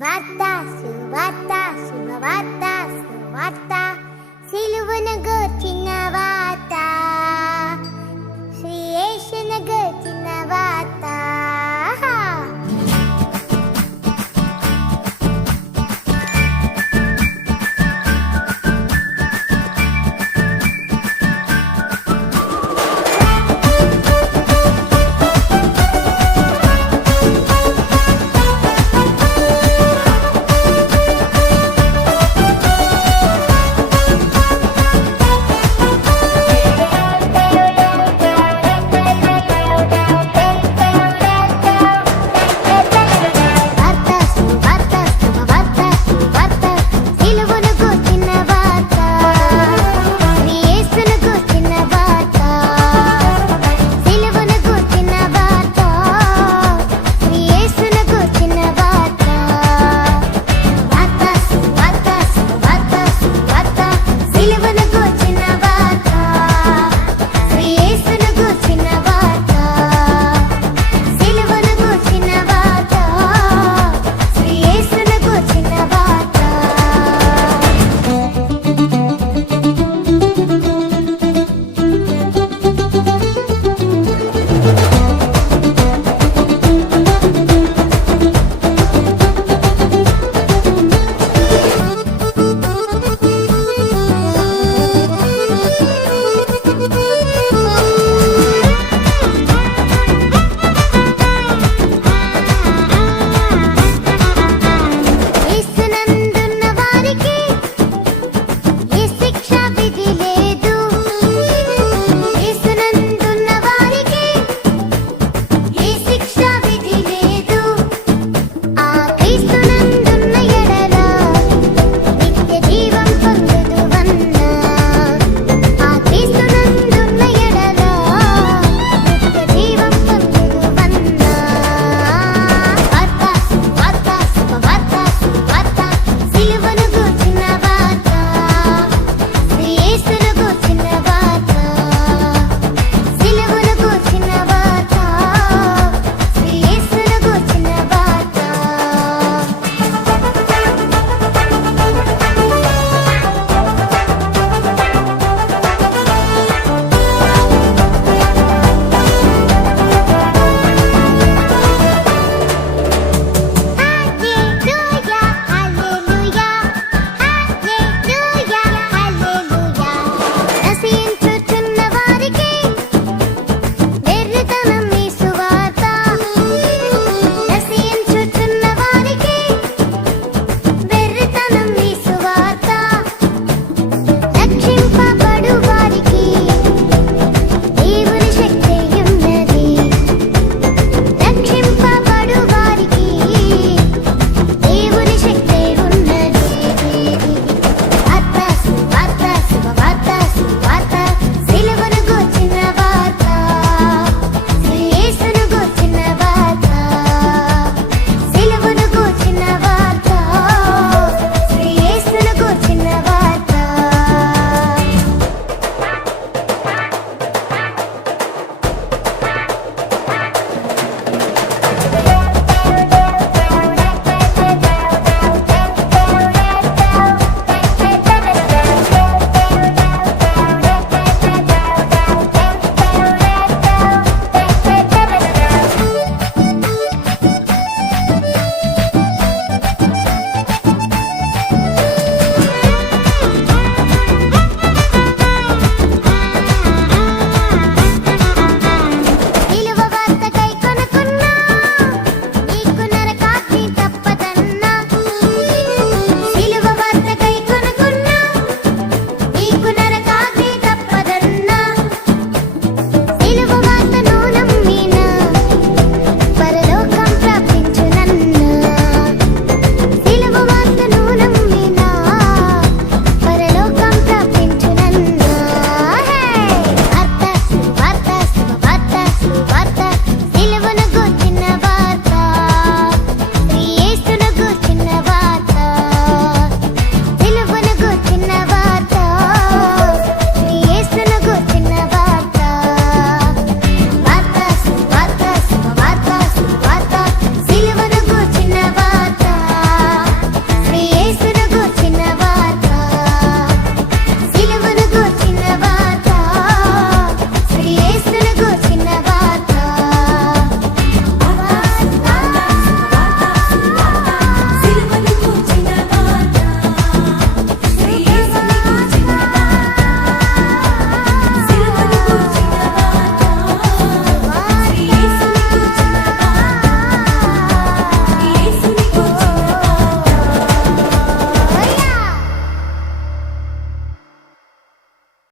వార్త సువార్త శుభవార్త సువార్త సిలువన గోర